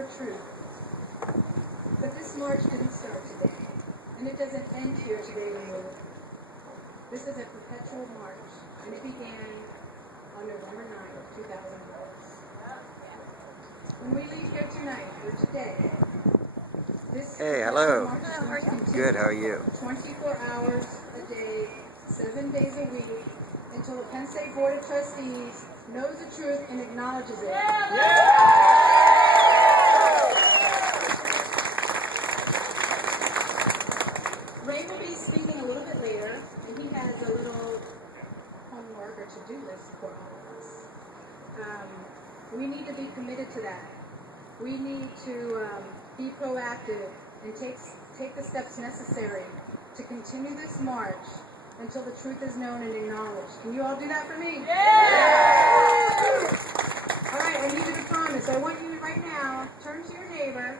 for truth. But this march didn't start today, and it doesn't end here today to move. This is a perpetual march, and it began on November 9th, 2004. When we leave here tonight, or today, this Hey, hello. march continues. Good, how are you? 24 hours a day, 7 days a week, until the Penn State Board of Trustees knows the truth and acknowledges it. Ray will be speaking a little bit later, and he has a little homework or to-do list for all of us. We need to be committed to that. We need to be proactive and take the steps necessary to continue this march until the truth is known and acknowledged. Can you all do that for me? Yeah! All right, I need you to promise. I want you right now, turn to your neighbor,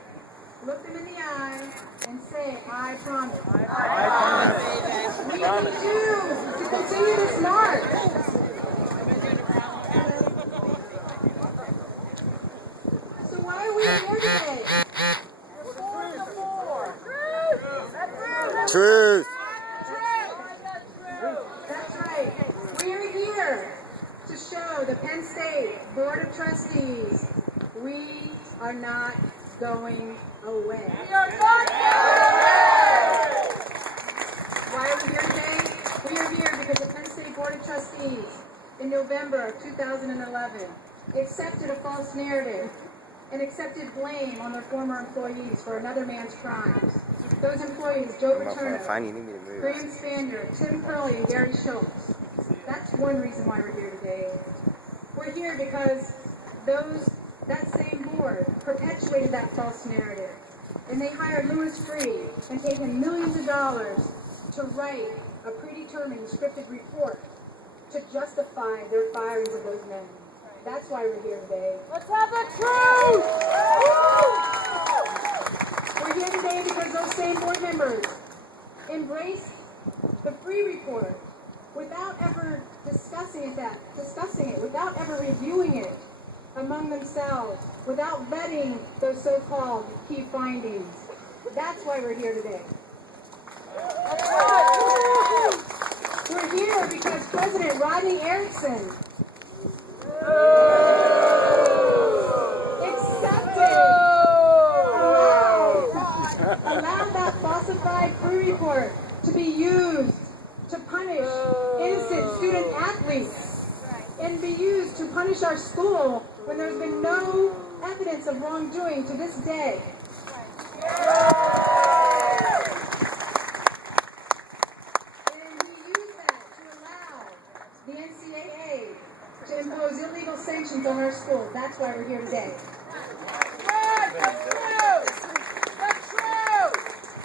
look them in the eye, and say, I promise. I promise. We refuse to continue this march. So why are we here today? Truth! That's right. We're here to show the Penn State Board of Trustees we are not going away. We are not going away! Why are we here today? We are here because the Penn State Board of Trustees in November of 2011 accepted a false narrative and accepted blame on their former employees for another man's crimes. Those employees, Joe Paterno, Graham Spanier, Tim Curley, and Gary Schultz. That's one reason why we're here today. We're here because that same board perpetuated that false narrative. And they hired Louis Freeh and paid him millions of dollars to write a predetermined scripted report to justify their firings of those men. That's why we're here today. Let's have the truth! We're here today because those same board members embraced the free report without ever discussing it, without ever reviewing it among themselves, without vetting those so-called key findings. That's why we're here today. We're here because President Rodney Erickson allowed that falsified free report to be used to punish innocent student athletes and be used to punish our school when there's been no evidence of wrongdoing to this day. And he used that to allow the NCAA to impose illegal sanctions on our schools. That's why we're here today.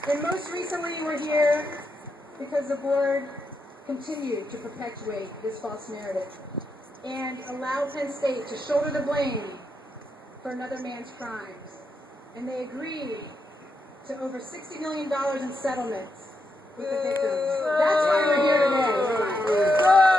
And most recently, we're here because the board continued to perpetuate this false narrative and allow Penn State to shoulder the blame for another man's crimes. And they agreed to over $60 million in settlements with the victims. That's why we're here today.